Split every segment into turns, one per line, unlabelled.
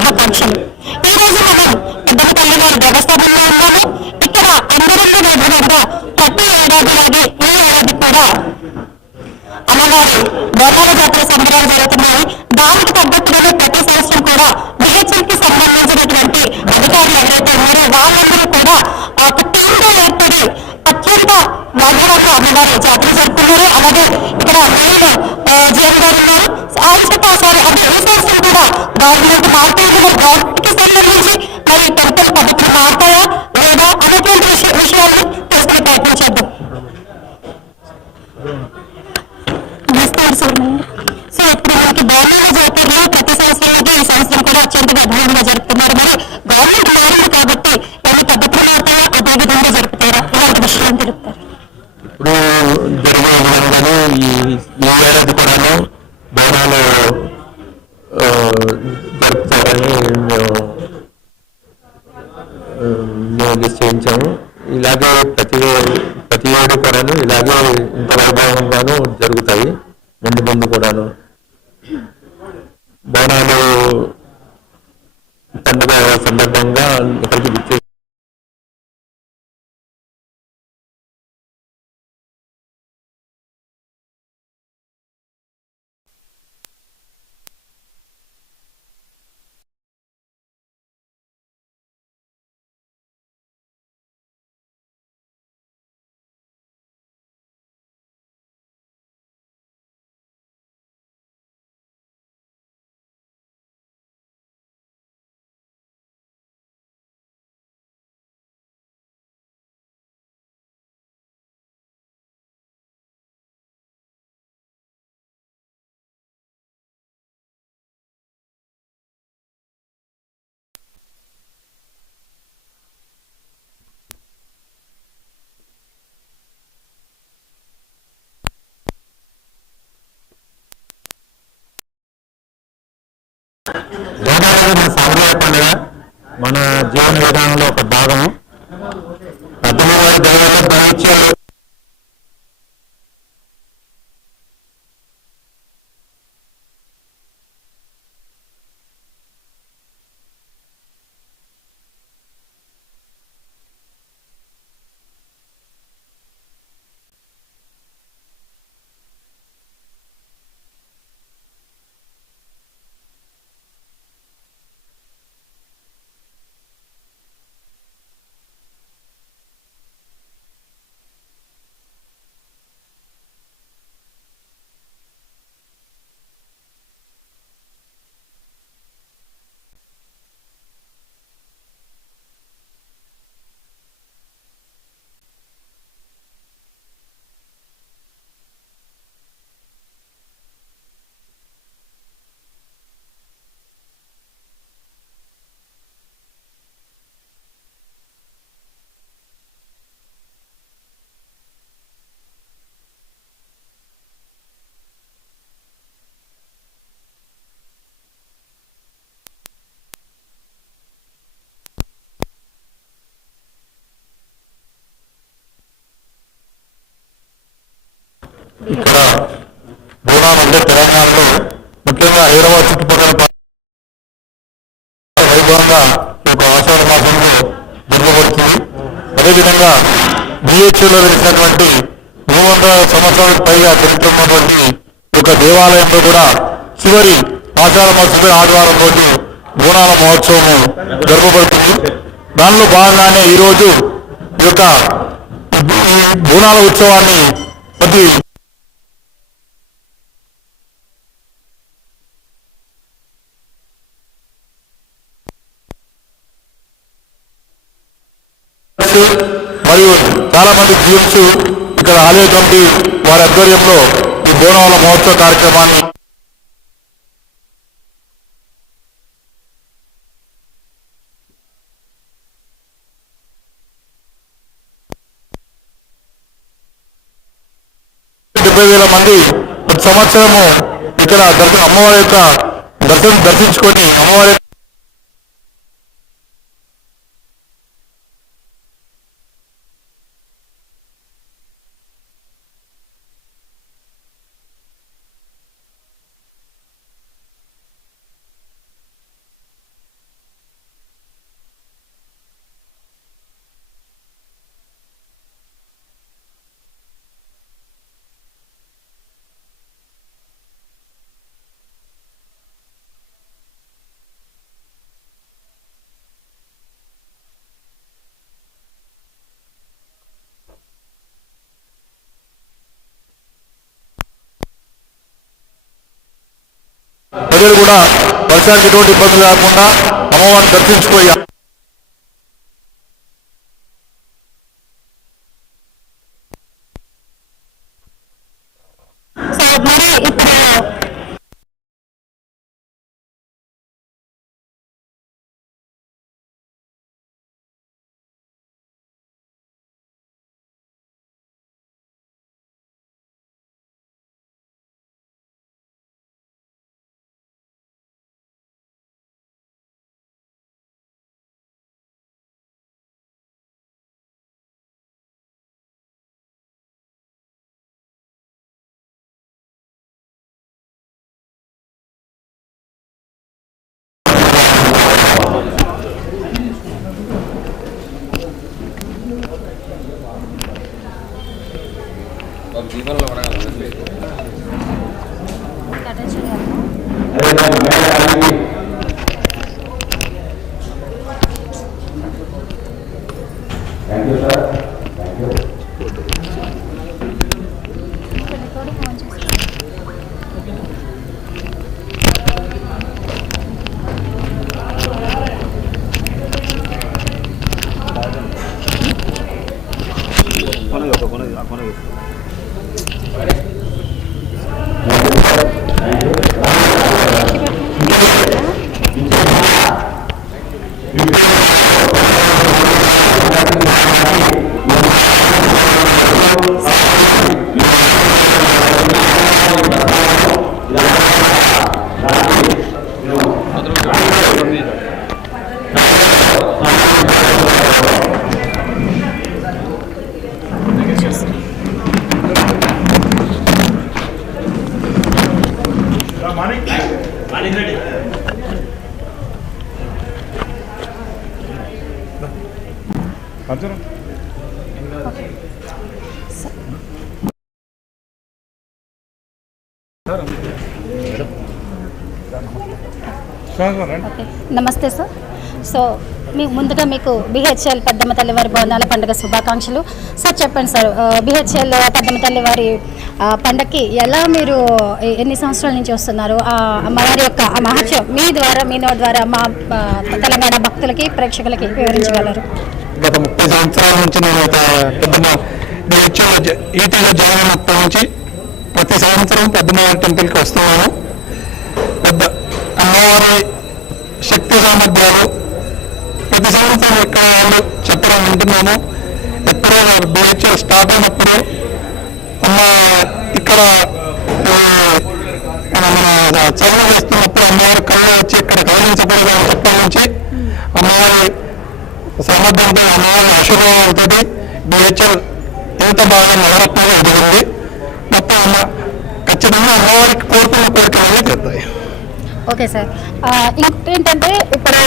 శుభాకాంక్షలు ఈ రోజు మనం పెద్దపల్లి వారి దేవస్థానంలో ఉన్నాము. ఇక్కడ అందరికీ వైభవంగా ప్రతి ఏడాది లాగే ఈ ఏడాది కూడా అమ్మవారి బోనాల జాతర సంబరాలు జరుగుతున్నాయి. దానికి తగ్గట్టుగానే ప్రతి
怎么 బోనాలు పండుగ సందర్భంగా పెద్దల వారి దైవాలు భావించారు ఇక్కడ బోనాలు అంటే తెలంగాణలో ముఖ్యంగా హైదరాబాద్ చుట్టుపక్కల ప్రాంతాల్లో వైభవంగా ఈ యొక్క ఆషాఢ మాసంలో జరగబడుతుంది అదేవిధంగా బిహెచ్లో వెలిసినటువంటి మూడు వందల సంవత్సరాలకు పైగా చరిత్ర ఉన్నటువంటి ఈ యొక్క దేవాలయంలో కూడా చివరి ఆషాఢ మాసంపై ఆదివారం రోజు బోనాల మహోత్సవం జరపబడుతుంది. దానిలో భాగంగానే ఈరోజు ఈ యొక్క ఈ బోనాల ఉత్సవాన్ని ప్రతి చాలా ఇక్కడ ఆలయ కమిటీ వారి ఆధ్వర్యంలో ఈ బోనాల మహోత్సవ కార్యక్రమాన్ని డెబ్బై వేల మంది ప్రతి సంవత్సరము ఇక్కడ దర్శనం అమ్మవారి యొక్క దర్శనం దర్శించుకొని అమ్మవారి యొక్క దర్శనానికి ఎటువంటి ఇబ్బందులు లేకుండా అమ్మవారిని దర్శించుకోవాలి
సో మరి ఇప్పుడు నమస్తే సార్ సో మీ ముందుగా మీకు బిహెచ్ఎల్ పెద్దమ్మ తల్లి వారి భవనాల పండుగ శుభాకాంక్షలు. సార్ చెప్పండి సార్ బిహెచ్ఎల్ పెద్దమ్మ తల్లి వారి పండగకి ఎలా మీరు ఎన్ని సంవత్సరాల నుంచి వస్తున్నారు? ఆ అమ్మవారి యొక్క మహత్యం మీ ద్వారా మీ నోటి ద్వారా మా తెలంగాణ భక్తులకి ప్రేక్షకులకి వివరించగలరు.
గత ముప్పై సంవత్సరాల నుంచి నేను ఒక పెద్దమ్మ ఈటీలో ఈటీలో నుంచి ప్రతి సంవత్సరం పెద్దమ్మవారి టెంపుల్కి వస్తున్నాను. పెద్ద అమ్మవారి శక్తి సామర్థ్యాలు ప్రతి సంవత్సరం ఇక్కడ వాళ్ళు చెప్పడం వింటున్నాము. ఎప్పుడో బిహెచ్ఎల్ స్టార్ట్ అయినప్పుడు అమ్మ ఇక్కడ మన చదువు చేస్తున్నప్పుడు అమ్మవారు కళ్ళు వచ్చి ఇక్కడ గమనించబడి అని చెప్పడం నుంచి అమ్మవారి సామర్థ్యంతో అమ్మవారి ఆశీర్వాదంతో బిహెచ్ఎల్ ఎంత బాగా నవరత్నాలు ఎదిగింది మొత్తం అమ్మ ఖచ్చితంగా అమ్మవారికి కోరుకున్న కోరికలన్నీ తీరుతాయి.
Okay sir. ఏంటంటే ఇప్పుడు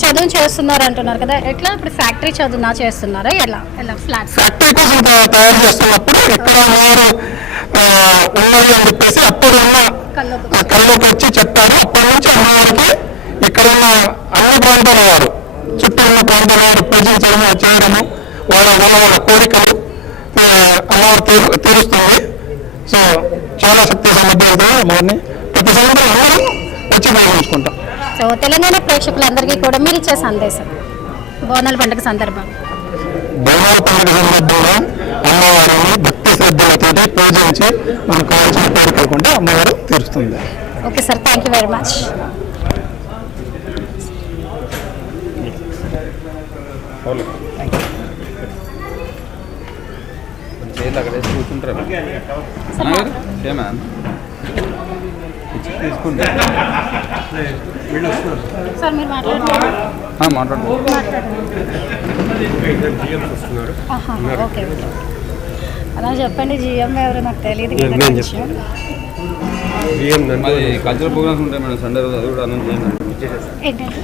చదువు చేస్తున్నారు అంటున్నారు కదా ఎట్లా ఇప్పుడు ఫ్యాక్టరీ చదువునా చేస్తున్నారా? ఎలా? ఎలా ఫ్లాట్స్
ఫ్యాక్టరీ కోసం తయా- తయారు చేస్తున్నప్పుడు ఎక్కడ ఆ, ఉన్నది అని చెప్పేసి అప్పుడు ఉన్న కళ్ళలోకి వచ్చి చెప్పారు. అప్పటి నుంచి అమ్మవారికి ఇక్కడ ఉన్న అన్ని ప్రాంతాల వారు చుట్టూ ఉన్న ప్రాంతాల వారు పూజించడం చేయడము వాళ్ళ వాళ్ళ వాళ్ళ కోరికలు ఆ, అమ్మవారు తీరు తీరుస్తుంది సో చాలా శక్తి సామర్థ్యాలతో అమ్మవారిని ప్రతి సంవత్సరం అందరం వచ్చి భావించుకుంటాం
సో తెలంగాణ ప్రేక్షకులందరికీ కూడా మీరు ఇచ్చే సందేశం. బోనాల పండుగ సందర్భం.
బోనాల పండుగ సందర్భంగా అమ్మవారిని భక్తి శ్రద్ధలతో పూజించి మనకు కావాల్సిన కోరికలు కొంటే అమ్మవారు తీరుస్తుంది.
Okay sir thank you very much
చేతులు అక్కడ వేసి కూర్చుంటారు ఏమా తీసుకుంటా.
సార్ మీరు మాట్లాడుతున్నారు
మాట్లాడు
ఆహా, ఓకే ఓకే. అలా చెప్పండి జిఎం ఎవరు నాకు తెలియదు కదా కొంచెం.
కల్చరల్ ప్రోగ్రామ్స్ ఉంటాయి మేడం. సండే రోజు అది కూడా అనౌన్స్ చేయండి.
ఏంటంటే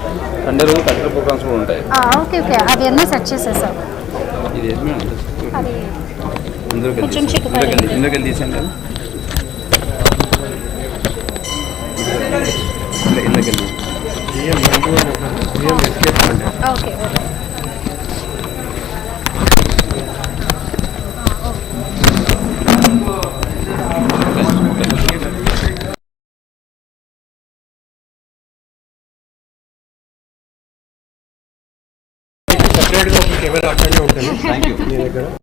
సండే రోజు కల్చరల్ ప్రోగ్రామ్స్ కూడా ఉంటాయి.
ఆ, ఓకే ఓకే. అవి అన్నీ సెట్ చేసేసాం
ఇది మేడం?
అది
ఇందులోకి వెళ్ళి இல்லை இல்லை கண்ணு பிஎம்
பிஎம் எஸ்கேப்
பண்ணேன் ஓகே కెమెరా అక్కడనే ఉంటుంది మీ దగ్గర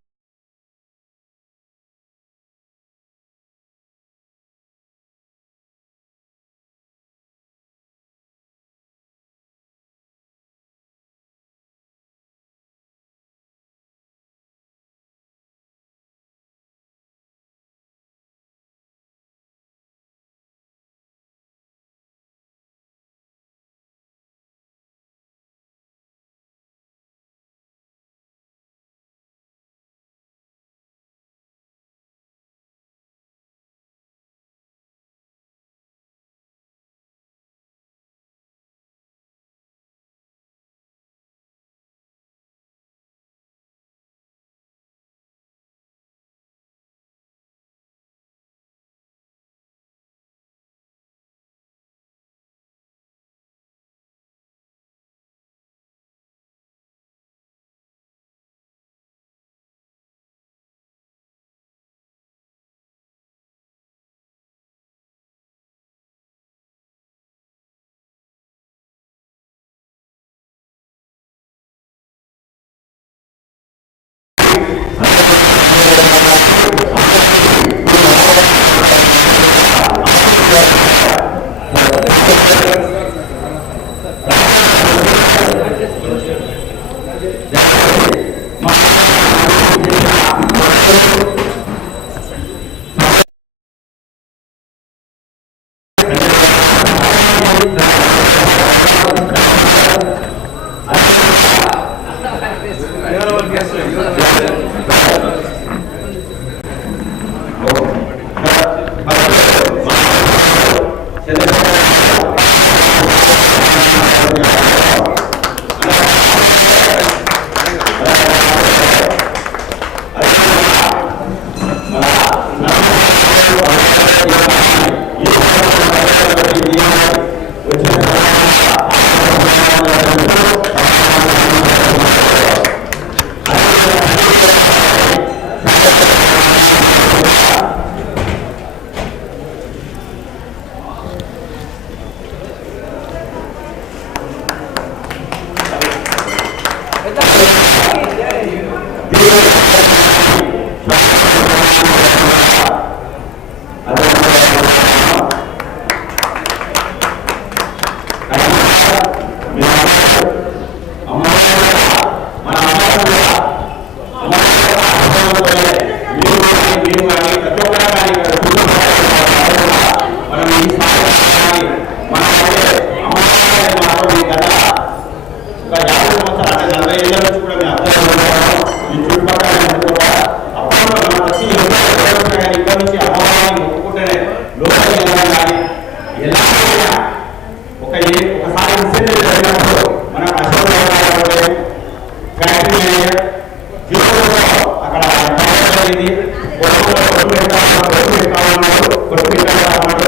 కావాలన్నారు కొడుకు కావాలన్నారు కొడుకు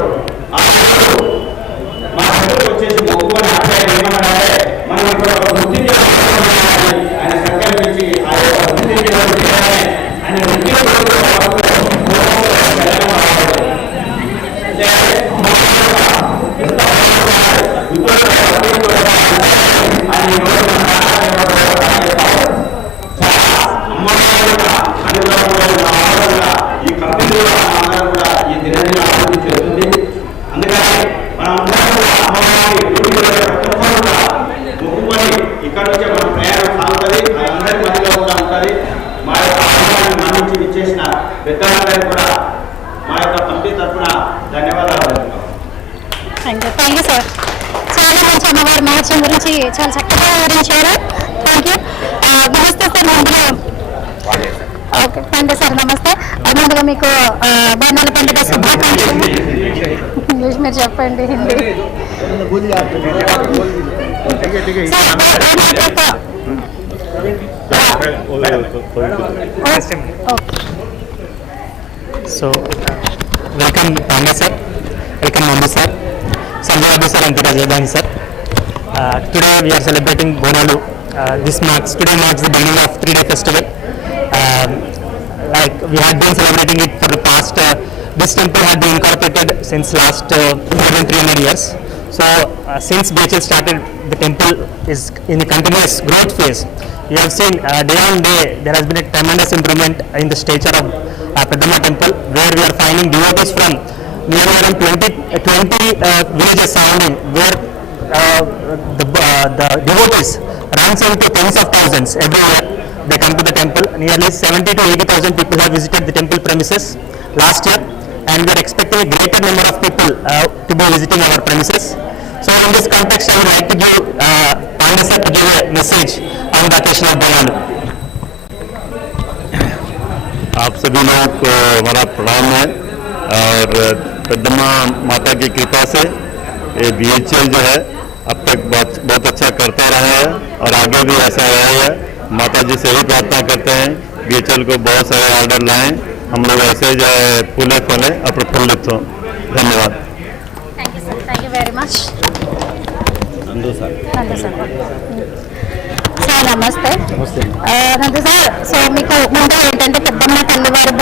జరుగుతుంది అందుకని
చెప్పండి. Hindi
so welcome Pandey sir welcome mummy sir Sanjay sir Ankita Jayadani sir today we are celebrating Bonalu this marks today marks the beginning of three day festival like we have been celebrating it for the past This temple had been incorporated since last uh, more than 300 years. So uh, since Bechel started, the temple is in a continuous growth phase. You have seen uh, day on day there has been a tremendous improvement in the stature of uh, Padma temple where we are finding devotees from nearly around 20, 20 uh, villages surrounding where uh, the, uh, the devotees runs into tens of thousands every year they come to the temple. Nearly 70 to 80,000 people have visited the temple premises last year. And we are expecting a greater number of people uh, to be visiting our premises. So, in this context, I would like to give uh, Pandya sir to give a message on the occasion of Bonalu.
आप सभी लोगों को हमारा प्रणाम है और पेदम्मा माता की कृपा से ये बी जो है अब तक बहुत बहुत अच्छा करता रहा है और आगे भी ऐसा रहेगा माता जी से ही प्रार्थना करते हैं बीएचएल को बहुत सारे ऑर्डर लाएँ हम लोग ऐसे जो है फूले फले और प्रफुल्लित हों धन्यवाद
thank you sir thank you very much
Nandu sir
Nandu sir sir నమస్తే ఆ, నందు సార్ సో మీకు ముందు ఏంటంటే పెద్దమ్మ తల్లివారి